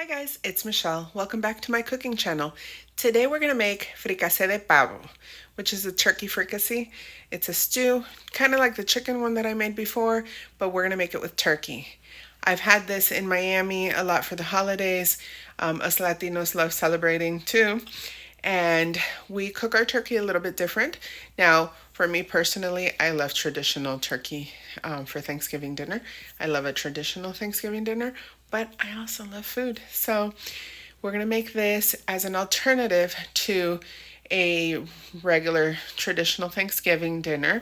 Hi guys, it's Michelle. Welcome back to my cooking channel. Today we're going to make fricasé de pavo, which is a turkey fricassee. It's a stew, kind of like the chicken one that I made before, but we're going to make it with turkey. I've had this in Miami a lot for the holidays. Us Latinos love celebrating too. And we cook our turkey a little bit different. Now, for me personally, I love traditional turkey for Thanksgiving dinner. I love a traditional Thanksgiving dinner, but I also love food. So we're going to make this as an alternative to a regular traditional Thanksgiving dinner.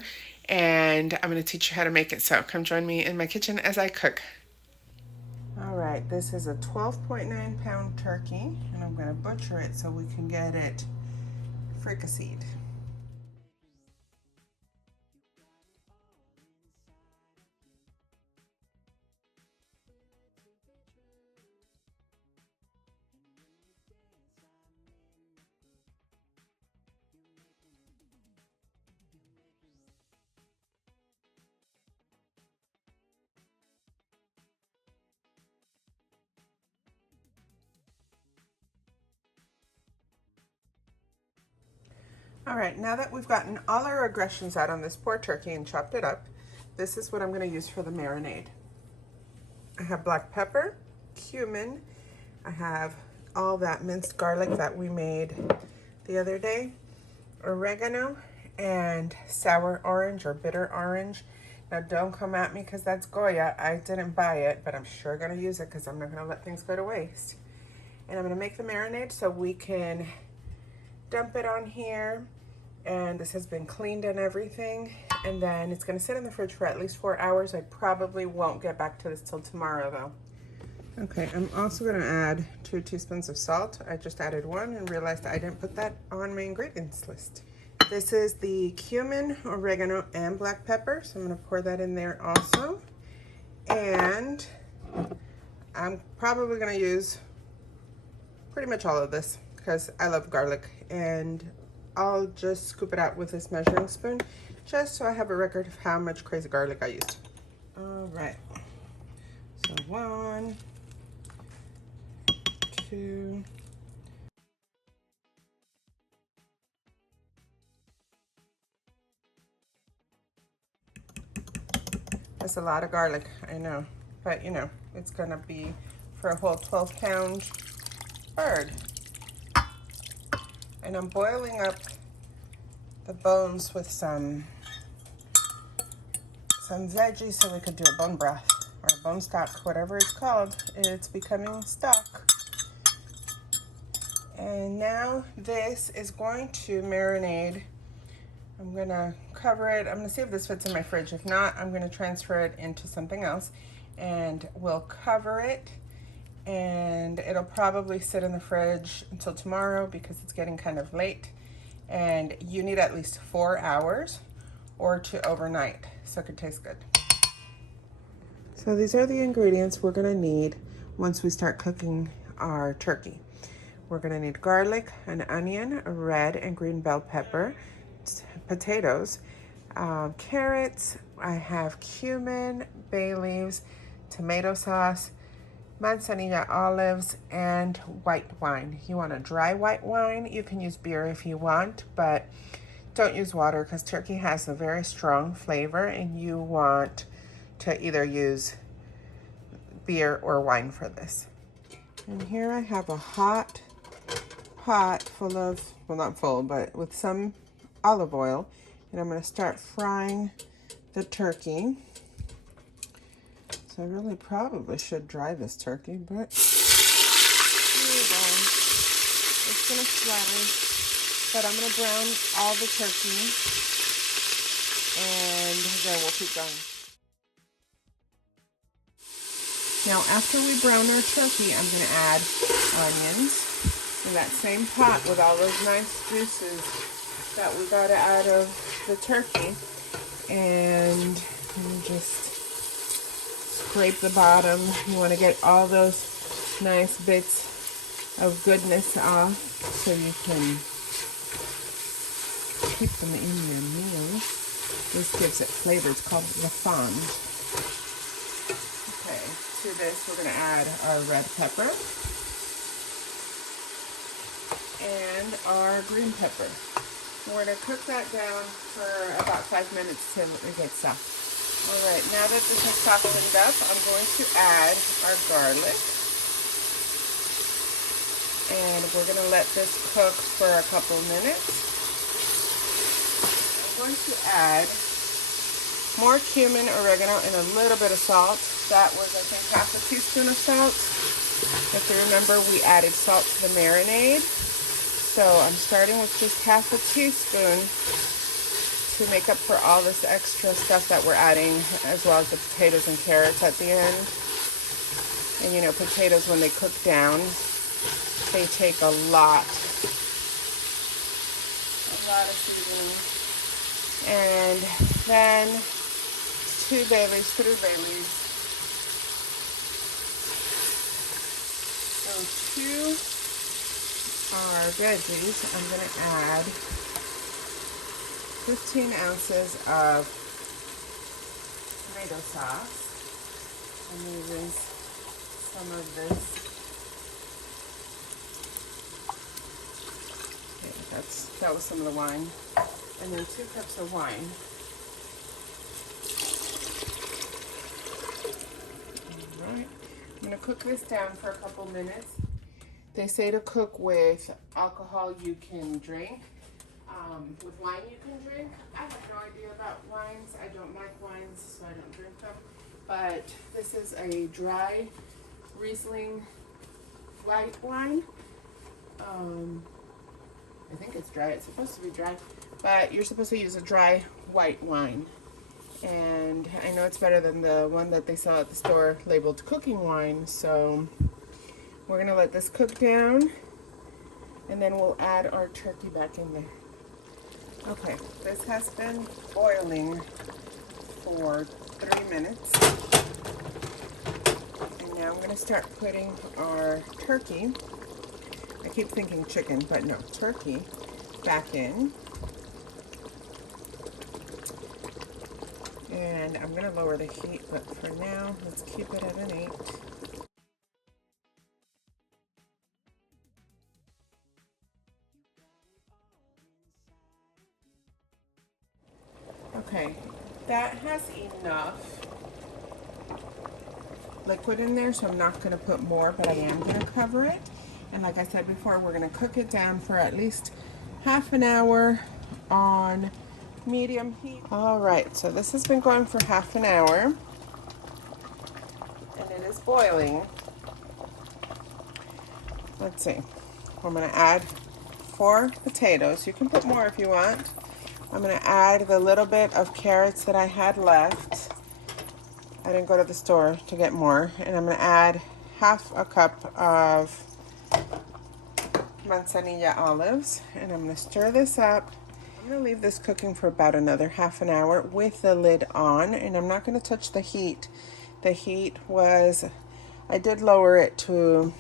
And I'm going to teach you how to make it. So come join me in my kitchen as I cook. All right, this is a 12.9-pound turkey, and I'm going to butcher it so we can get it fricasseed. All right, now that we've gotten all our aggressions out on this poor turkey and chopped it up, this is what I'm going to use for the marinade. I have black pepper, cumin, I have all that minced garlic that we made the other day, oregano, and sour orange or bitter orange. Now don't come at me because that's Goya. I didn't buy it, but I'm sure going to use it because I'm not going to let things go to waste. And I'm going to make the marinade so we can dump it on here. And this has been cleaned and everything, and then it's going to sit in the fridge for at least 4 hours. I probably won't get back to this till tomorrow though. Okay, I'm also going to add 2 teaspoons of salt. I just added 1 and realized I didn't put that on my ingredients list. This is the cumin, oregano, and black pepper, so I'm going to pour that in there also. And I'm probably going to use pretty much all of this because I love garlic, and I'll just scoop it out with this measuring spoon just so I have a record of how much crazy garlic I used. All right, so 1, 2, that's a lot of garlic, I know, but you know, it's gonna be for a whole 12-pound bird. And I'm boiling up the bones with some veggies so we could do a bone broth or a bone stock, whatever it's called. It's becoming stock. And now this is going to marinade. I'm gonna cover it. I'm gonna see if this fits in my fridge. If not, I'm gonna transfer it into something else, and we'll cover it, and it'll probably sit in the fridge until tomorrow because it's getting kind of late, and you need at least 4 hours or to overnight so it could taste good. So these are the ingredients we're gonna need once we start cooking our turkey. We're gonna need garlic, an onion, a red and green bell pepper, potatoes, carrots. I have cumin, bay leaves, tomato sauce, manzanilla olives, and white wine. You want a dry white wine. You can use beer if you want, but don't use water because turkey has a very strong flavor, and you want to either use beer or wine for this. And here I have a hot pot full of, well, not full, but with some olive oil, and I'm going to start frying the turkey. So I really probably should dry this turkey, but here we go. It's going to splatter, but I'm going to brown all the turkey, and then we'll keep going. Now, after we brown our turkey, I'm going to add onions in that same pot with all those nice juices that we got out of the turkey, and just scrape the bottom. You want to get all those nice bits of goodness off so you can keep them in your meal. This gives it flavor. It's called the fond. Okay, to this we're going to add our red pepper. and our green pepper. We're going to cook that down for about 5 minutes till it gets soft. All right, now that this has softened up, I'm going to add our garlic. And we're going to let this cook for a couple minutes. I'm going to add more cumin, oregano, and a little bit of salt. That was, I think, half a teaspoon of salt. If you remember, we added salt to the marinade. So I'm starting with just half a teaspoon to make up for all this extra stuff that we're adding, as well as the potatoes and carrots at the end. And you know, potatoes, when they cook down, they take a lot of seasoning. And then 3 bay leaves. So to our veggies, I'm going to add 15 ounces of tomato sauce. I'm using some of this. Okay, that was some of the wine. And then 2 cups of wine. All right. I'm going to cook this down for a couple minutes. They say to cook with alcohol you can drink. With wine you can drink. I have no idea about wines. I don't like wines, so I don't drink them. But this is a dry Riesling white wine. I think it's dry. It's supposed to be dry. But you're supposed to use a dry white wine. And I know it's better than the one that they sell at the store labeled cooking wine. So we're going to let this cook down. And then we'll add our turkey back in there. Okay, this has been boiling for 3 minutes. And now I'm going to start putting our turkey, I keep thinking chicken, but no, turkey, back in. And I'm going to lower the heat, but for now, let's keep it at an 8. Okay, that has enough liquid in there, so I'm not going to put more, but I am going to cover it. And like I said before, we're going to cook it down for at least half an hour on medium heat. All right, so this has been going for half an hour, and it is boiling. Let's see. I'm going to add 4 potatoes. You can put more if you want. I'm going to add the little bit of carrots that I had left. I didn't go to the store to get more. And I'm going to add half a cup of manzanilla olives. And I'm going to stir this up. I'm going to leave this cooking for about another half an hour with the lid on. And I'm not going to touch the heat. The heat was, I did lower it to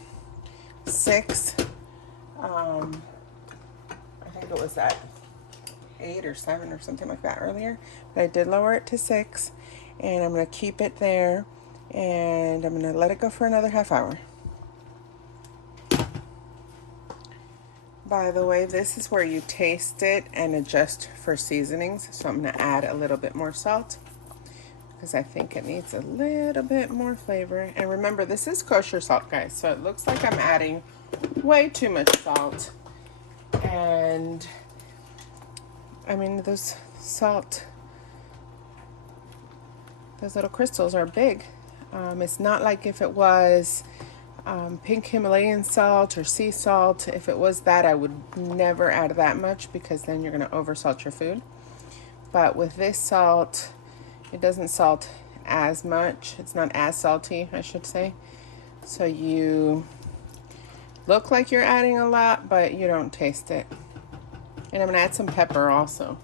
6. I think it was at 8 or 7 or something like that earlier, but I did lower it to 6, and I'm going to keep it there, and I'm going to let it go for another half hour. By the way, this is where you taste it and adjust for seasonings, so I'm going to add a little bit more salt because I think it needs a little bit more flavor. And remember, this is kosher salt, guys, so it looks like I'm adding way too much salt. And I mean, those little crystals are big. It's not like if it was pink Himalayan salt or sea salt. If it was that, I would never add that much because then you're going to oversalt your food. But with this salt, it doesn't salt as much. It's not as salty, I should say. So you look like you're adding a lot, but you don't taste it. And I'm going to add some pepper also.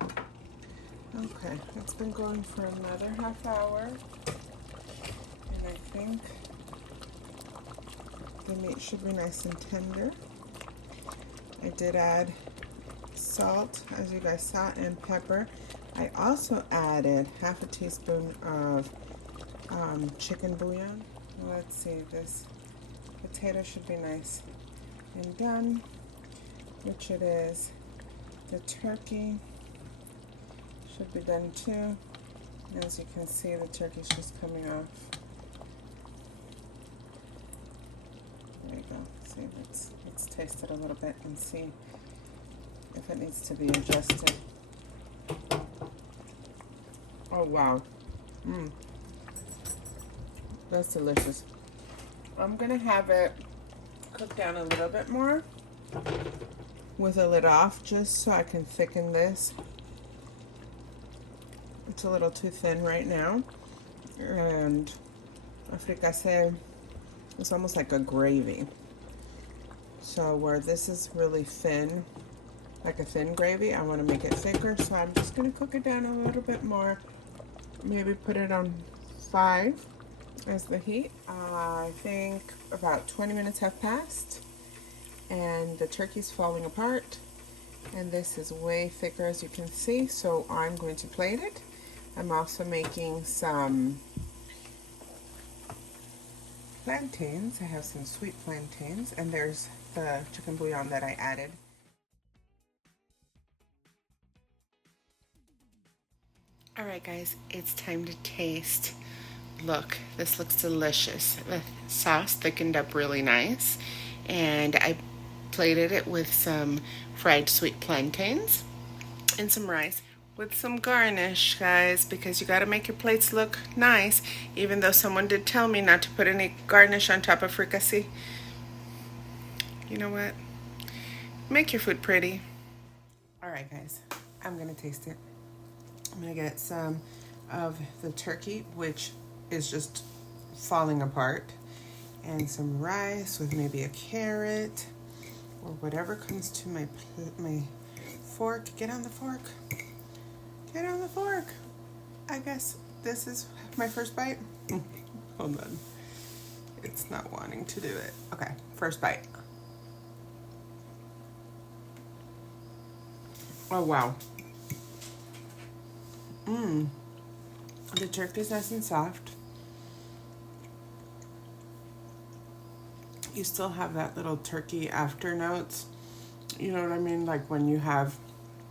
Okay, it's been going for another half hour. And I think the meat should be nice and tender. I did add salt, as you guys saw, and pepper. I also added half a teaspoon of chicken bouillon. Let's see, this potato should be nice and done. which it is. The turkey should be done too. As you can see, the turkey's just coming off. There you go. See, let's taste it a little bit and see if it needs to be adjusted. Oh wow. That's delicious. I'm gonna have it cook down a little bit more with a lid off, just so I can thicken this. It's a little too thin right now, and a fricasé is almost like a gravy. So where this is really thin, like a thin gravy, I want to make it thicker, so I'm just going to cook it down a little bit more. Maybe put it on 5 as the heat. I think about 20 minutes have passed, and the turkey's falling apart, and this is way thicker, as you can see, so I'm going to plate it. I'm also making some plantains. I have some sweet plantains, and there's the chicken bouillon that I added. Alright guys, it's time to taste. Look, this looks delicious. The sauce thickened up really nice, and I plated it with some fried sweet plantains and some rice with some garnish, guys, because you got to make your plates look nice, even though someone did tell me not to put any garnish on top of fricassee. You know what? Make your food pretty. Alright guys, I'm gonna taste it. I'm gonna get some of the turkey, which is just falling apart, and some rice with maybe a carrot or whatever comes to my fork. Get on the fork. Get on the fork. I guess this is my first bite. Hold on. It's not wanting to do it. Okay, first bite. Oh wow. The turkey's nice and soft. You still have that little turkey after notes. You know what I mean? Like when you have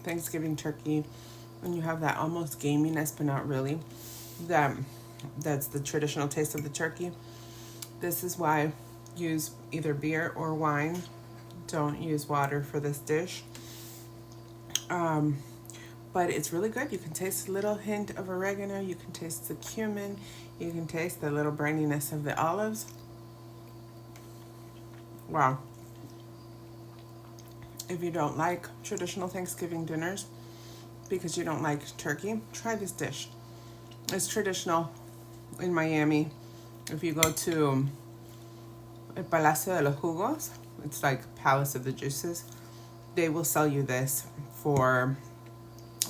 Thanksgiving turkey, when you have that almost gaminess, but not really. That's the traditional taste of the turkey. This is why use either beer or wine. Don't use water for this dish. But it's really good. You can taste a little hint of oregano. You can taste the cumin. You can taste the little brininess of the olives. Wow. If you don't like traditional Thanksgiving dinners because you don't like turkey, try this dish. It's traditional in Miami. If you go to El Palacio de los Jugos, it's like Palace of the Juices, they will sell you this for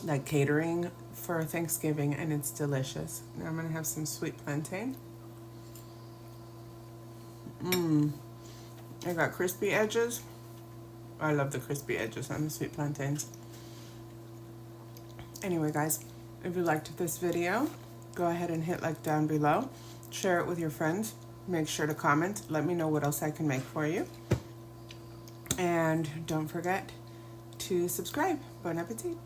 like catering for Thanksgiving, and it's delicious. Now I'm gonna have some sweet plantain. I got crispy edges. I love the crispy edges on the sweet plantains. Anyway guys, if you liked this video, go ahead and hit like down below. Share it with your friends. Make sure to comment. Let me know what else I can make for you. And don't forget to subscribe. Bon appetit.